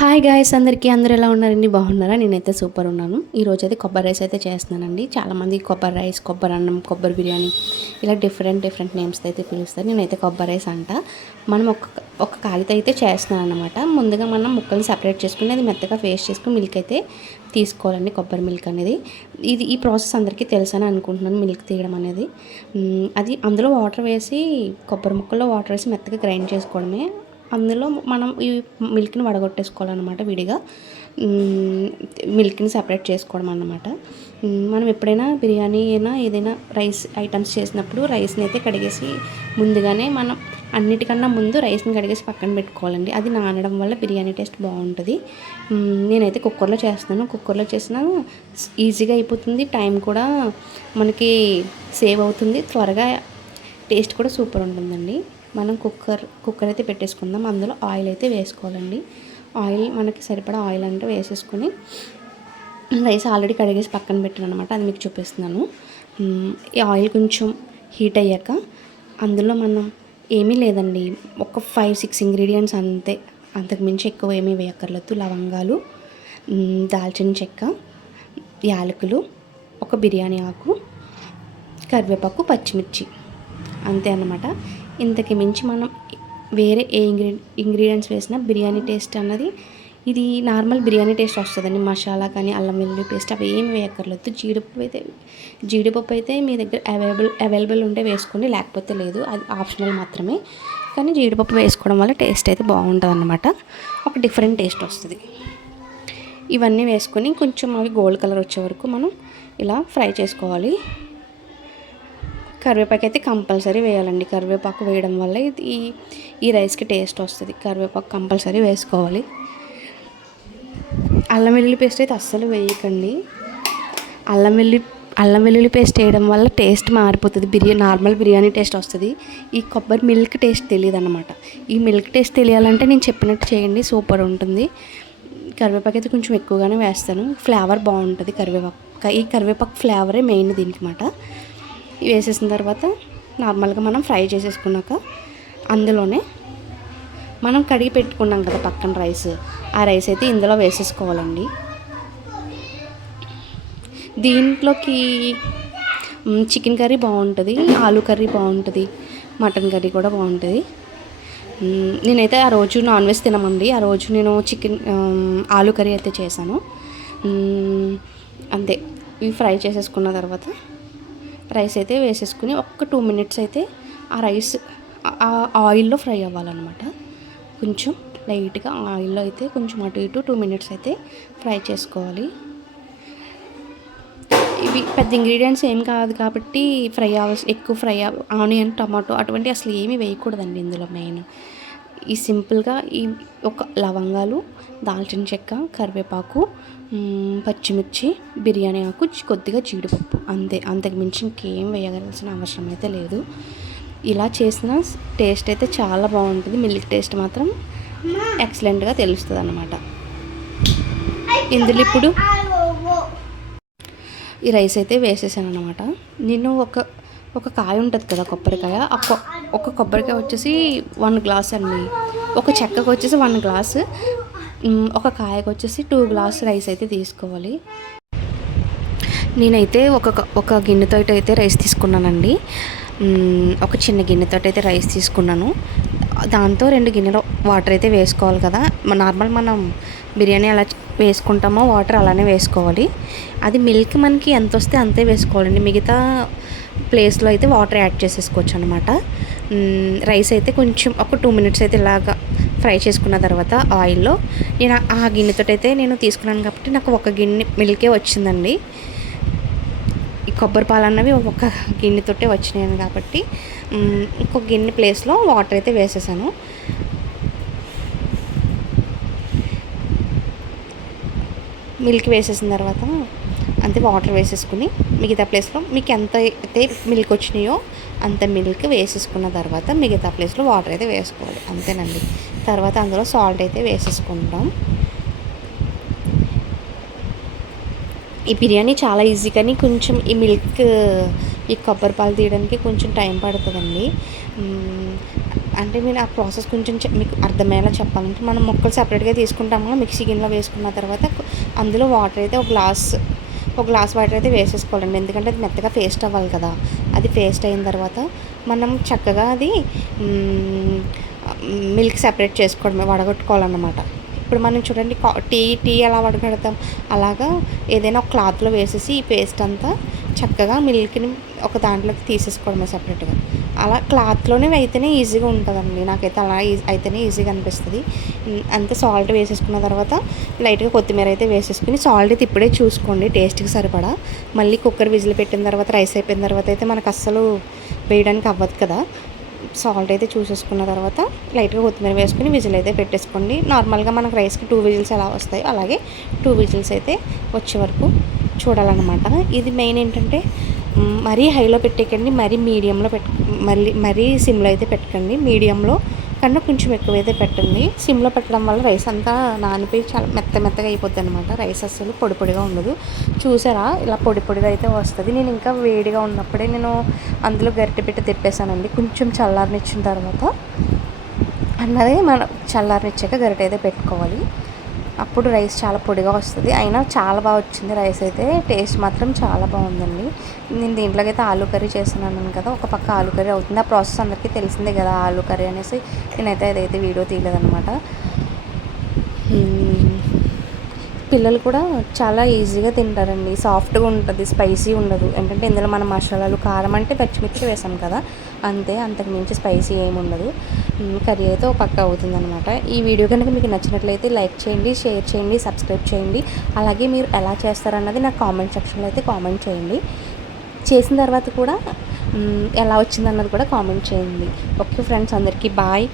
Hi guys, అందరూ ఎలా ఉన్నారండి? బాగున్నారా? నేనైతే సూపర్ ఉన్నాను. ఈరోజు అయితే కొబ్బరి రైస్ అయితే చేస్తున్నానండి. చాలామంది కొబ్బరి రైస్, కొబ్బరి అన్నం, కొబ్బరి బిర్యానీ ఇలా డిఫరెంట్ నేమ్స్ అయితే పిలుస్తారు. నేనైతే కొబ్బరి రైస్ అంట. మనం ఒక కాగితం అయితే చేస్తున్నాను అనమాట. ముందుగా మనం ముక్కల్ని సపరేట్ చేసుకుని అది మెత్తగా పేస్ట్ చేసుకుని మిల్క్ అయితే తీసుకోవాలండి. కొబ్బరి మిల్క్ అనేది ఈ ప్రాసెస్ అందరికీ తెలుసని అనుకుంటున్నాను. మిల్క్ తీయడం అనేది అది అందులో వాటర్ వేసి కొబ్బరి ముక్కల్లో వాటర్ వేసి మెత్తగా గ్రైండ్ చేసుకోవడమే. అందులో మనం ఈ మిల్క్ని వడగొట్టేసుకోవాలన్నమాట. విడిగా మిల్క్ని సపరేట్ చేసుకోవడం అన్నమాట. మనం ఎప్పుడైనా బిర్యానీ అయినా ఏదైనా రైస్ ఐటమ్స్ చేసినప్పుడు రైస్ని అయితే కడిగేసి ముందుగానే మనం అన్నిటికన్నా ముందు రైస్ని కడిగేసి పక్కన పెట్టుకోవాలండి. అది నానడం వల్ల బిర్యానీ టేస్ట్ బాగుంటుంది. నేనైతే కుక్కర్లో చేస్తున్నాను. కుక్కర్లో చేసినా ఈజీగా అయిపోతుంది, టైం కూడా మనకి సేవ్ అవుతుంది, త్వరగా టేస్ట్ కూడా సూపర్ ఉంటుందండి. మనం కుక్కర్ అయితే పెట్టేసుకుందాం. అందులో ఆయిల్ అయితే వేసుకోవాలండి. ఆయిల్ మనకి సరిపడా ఆయిల్ అంటే వేసేసుకొని రైస్ ఆల్రెడీ కడిగేసి పక్కన పెట్టాను అనమాట. అది మీకు చూపిస్తున్నాను. ఈ ఆయిల్ కొంచెం హీట్ అయ్యాక అందులో మనం ఏమీ లేదండి, ఒక 5-6 ఇంగ్రీడియంట్స్ అంతే, అంతకు మించి ఎక్కువ ఏమీ వేయక్కర్లేదు. లవంగాలు, దాల్చిన చెక్క, యాలకులు, ఒక బిర్యానీ ఆకు, కరివేపాకు, పచ్చిమిర్చి, అంతే అన్నమాట. ఇంతకు మించి మనం వేరే ఏ ఇంగ్రీడియంట్స్ వేసినా బిర్యానీ టేస్ట్ అన్నది ఇది నార్మల్ బిర్యానీ టేస్ట్ వస్తుందండి. మసాలా కానీ అల్లం వెల్లుల్లి పేస్ట్ అవి ఏమి వేయక్కర్లేదు. జీడిపప్పు అయితే మీ దగ్గర అవైలబుల్ ఉంటే వేసుకోండి, లేకపోతే లేదు, అది ఆప్షనల్ మాత్రమే. కానీ జీడిపప్పు వేసుకోవడం వల్ల టేస్ట్ అయితే బాగుంటుంది అన్నమాట. ఒక డిఫరెంట్ టేస్ట్ వస్తుంది. ఇవన్నీ వేసుకొని కొంచెం అవి గోల్డ్ కలర్ వచ్చే వరకు మనం ఇలా ఫ్రై చేసుకోవాలి. కరివేపాకు అయితే కంపల్సరీ వేయాలండి. కరివేపాకు వేయడం వల్ల ఈ రైస్కి టేస్ట్ వస్తుంది. కరివేపాకు కంపల్సరీ వేసుకోవాలి. అల్లం వెల్లుల్లి పేస్ట్ అయితే అస్సలు వేయకండి. అల్లం వెల్లుల్లి పేస్ట్ వేయడం వల్ల టేస్ట్ మారిపోతుంది. నార్మల్ బిర్యానీ టేస్ట్ వస్తుంది. ఈ కొబ్బరి మిల్క్ టేస్ట్ తెలియదు అన్నమాట. ఈ మిల్క్ టేస్ట్ తెలియాలంటే నేను చెప్పినట్టు చేయండి, సూపర్ ఉంటుంది. కరివేపాకు అయితే కొంచెం ఎక్కువగానే వేస్తాను, ఫ్లేవర్ బాగుంటుంది. ఈ కరివేపాకు ఫ్లేవరే మెయిన్ దీనికి మాట. వేసేసిన తర్వాత నార్మల్గా మనం ఫ్రై చేసేసుకున్నాక అందులోనే మనం కడిగి పెట్టుకున్నాం కదా పక్కన రైస్, ఆ రైస్ అయితే ఇందులో వేసేసుకోవాలండి. దీంట్లోకి చికెన్ కర్రీ బాగుంటుంది, ఆలూ కర్రీ బాగుంటుంది, మటన్ కర్రీ కూడా బాగుంటుంది. నేనైతే ఆ రోజు నాన్ వెజ్ తినమండి. ఆ రోజు నేను ఆలూ కర్రీ అయితే చేశాను. అంతే. ఇవి ఫ్రై చేసేసుకున్న తర్వాత రైస్ అయితే వేసేసుకుని ఒక 2 minutes అయితే ఆ రైస్ ఆ ఆయిల్లో ఫ్రై అవ్వాలన్నమాట. కొంచెం లైట్గా ఆయిల్లో అయితే కొంచెం అటు ఇటు 2 minutes అయితే ఫ్రై చేసుకోవాలి. ఇవి పెద్ద ఇంగ్రీడియంట్స్ ఏం కాదు కాబట్టి ఎక్కువ ఫ్రై ఆనియన్, టమాటో అటువంటి అసలు ఏమీ వేయకూడదండి ఇందులో. మెయిన్ ఈ సింపుల్గా ఈ ఒక లవంగాలు, దాల్చిన చెక్క, కరివేపాకు, పచ్చిమిర్చి, బిర్యానీ ఆకు, కొద్దిగా జీడిపప్పు, అంతే. అంతకు మించి ఇంకేం వేయగలసిన అవసరం అయితే లేదు. ఇలా చేసిన టేస్ట్ అయితే చాలా బాగుంటుంది. మిల్క్ టేస్ట్ మాత్రం ఎక్సలెంట్గా తెలుస్తుంది అన్నమాట. ఇందులో ఇప్పుడు ఈ రైస్ అయితే వేసేసాను అనమాట. నేను ఒక కాయ ఉంటుంది కదా, కొబ్బరికాయ, ఒక కొబ్బరికాయ వచ్చేసి 1 glass అండి. ఒక చెక్కకు వచ్చేసి 1 glass, ఒక కాయకు వచ్చేసి 2 glass రైస్ అయితే తీసుకోవాలి. నేనైతే ఒక గిన్నెతో అయితే రైస్ తీసుకున్నానండి. ఒక చిన్న గిన్నెతో అయితే రైస్ తీసుకున్నాను. దాంతో 2 గిన్నెలు వాటర్ అయితే వేసుకోవాలి కదా. నార్మల్ మనం బిర్యానీ ఎలా వేసుకుంటామో వాటర్ అలానే వేసుకోవాలి. అది మిల్క్ మనకి ఎంత వస్తే అంతే వేసుకోవాలండి. మిగతా ప్లేస్లో అయితే వాటర్ యాడ్ చేసేసుకోవచ్చు అనమాట. రైస్ అయితే కొంచెం ఒక 2 minutes అయితే ఇలాగా ఫ్రై చేసుకున్న తర్వాత ఆయిల్లో నేను ఆ గిన్నెతో అయితే నేను తీసుకున్నాను కాబట్టి నాకు ఒక గిన్నె మిల్కే వచ్చిందండి. ఈ కొబ్బరి పాలు అన్నవి ఒక గిన్నెతోటే వచ్చినాయి కాబట్టి ఇంకొక గిన్నె ప్లేస్లో వాటర్ అయితే వేసేసాను. మిల్క్ వేసేసిన తర్వాత అంతే వాటర్ వేసేసుకుని మిగతా ప్లేస్లో మీకు ఎంత అయితే మిల్క్ వచ్చినాయో అంత మిల్క్ వేసేసుకున్న తర్వాత మిగతా ప్లేస్లో వాటర్ అయితే వేసుకోవాలి, అంతేనండి. తర్వాత అందులో సాల్ట్ అయితే వేసేసుకుంటాం. ఈ బిర్యానీ చాలా ఈజీ, కానీ కొంచెం ఈ కొబ్బరి పాలు తీయడానికి కొంచెం టైం పడుతుందండి. అంటే నేను ఆ ప్రాసెస్ కొంచెం మీకు అర్థమయ్యేలా చెప్పాలంటే, మనం ముక్కలు సపరేట్గా తీసుకుంటాము, మిక్సీ గిన్నెలో వేసుకున్న తర్వాత అందులో వాటర్ అయితే ఒక గ్లాస్ వాటర్ అయితే వేసేసుకోవాలండి. ఎందుకంటే అది మెత్తగా పేస్ట్ అవ్వాలి కదా. అది పేస్ట్ అయిన తర్వాత మనం చక్కగా అది మిల్క్ సెపరేట్ చేసుకోవడమే, వడగొట్టుకోవాలన్నమాట. ఇప్పుడు మనం చూడండి టీ ఎలా వడగడతాం అలాగా ఏదైనా ఒక క్లాత్లో వేసేసి ఈ పేస్ట్ అంతా చక్కగా మిల్క్ని ఒక దాంట్లోకి తీసేసుకోవడమే సపరేట్గా. అలా క్లాత్లోనే అయితేనే ఈజీగా ఉంటుందండి. నాకైతే అలా అయితేనే ఈజీగా అనిపిస్తుంది. అంతే సాల్ట్ వేసేసుకున్న తర్వాత లైట్గా కొత్తిమీర అయితే వేసేసుకుని, సాల్ట్ అయితే ఇప్పుడే చూసుకోండి టేస్ట్కి సరిపడా. మళ్ళీ కుక్కర్ విజిల్ పెట్టిన తర్వాత రైస్ అయిపోయిన తర్వాత అయితే మనకు అస్సలు వేయడానికి అవ్వదు కదా. సాల్ట్ అయితే చూసేసుకున్న తర్వాత లైట్గా కొత్తిమీర వేసుకుని విజిల్ అయితే పెట్టేసుకోండి. నార్మల్గా మనకు రైస్కి 2 విజిల్స్ ఎలా వస్తాయో అలాగే 2 విజిల్స్ అయితే వచ్చే వరకు చూడాలన్నమాట. ఇది మెయిన్ ఏంటంటే మరీ హైలో పెట్టేయకండి, మరీ మీడియంలో మరీ సిమ్లో అయితే పెట్టకండి. మీడియంలో కన్నా కొంచెం ఎక్కువైతే పెట్టండి. సిమ్లో పెట్టడం వల్ల రైస్ అంతా నానిపోయి చాలా మెత్తగా అయిపోద్ది అనమాట. రైస్ అస్సలు పొడి పొడిగా ఉండదు. చూసారా ఇలా పొడి పొడిగా అయితే వస్తుంది. నేను ఇంకా వేడిగా ఉన్నప్పుడే నేను అందులో గరిటె పెట్టి తిప్పేసానండి. కొంచెం చల్లారనిచ్చిన తర్వాత అన్నది మనం చల్లారనిచ్చాక గరిటె అయితే పెట్టుకోవాలి. అప్పుడు రైస్ చాలా పొడిగా వస్తుంది. అయినా చాలా బాగా వచ్చింది రైస్ అయితే. టేస్ట్ మాత్రం చాలా బాగుందండి. నేను దీంట్లోకి అయితే ఆలూ కర్రీ చేస్తున్నాను కదా, ఒక పక్క ఆలూ కర్రీ అవుతుంది. ఆ ప్రాసెస్ అందరికీ తెలిసిందే కదా ఆలూ కర్రీ అనేసి. నేనైతే అదైతే వీడియో తీయలేదన్నమాట. పిల్లలు కూడా చాలా ఈజీగా తింటారండి. సాఫ్ట్గా ఉంటుంది, స్పైసీ ఉండదు. ఏంటంటే ఇందులో మనం మసాలాలు, కారం అంటే పచ్చిమిర్చి వేసాం కదా అంతే, అంతకు మించి స్పైసీ ఏమి ఉండదు. కర్రీ అయితే ఒక పక్క అవుతుందన్నమాట. ఈ వీడియో కనుక మీకు నచ్చినట్లయితే లైక్ చేయండి, షేర్ చేయండి, సబ్స్క్రైబ్ చేయండి. అలాగే మీరు ఎలా చేస్తారన్నది నాకు కామెంట్ సెక్షన్లో అయితే కామెంట్ చేయండి. చేసిన తర్వాత కూడా ఎలా వచ్చిందన్నది కూడా కామెంట్ చేయండి. ఓకే ఫ్రెండ్స్, అందరికీ బాయ్.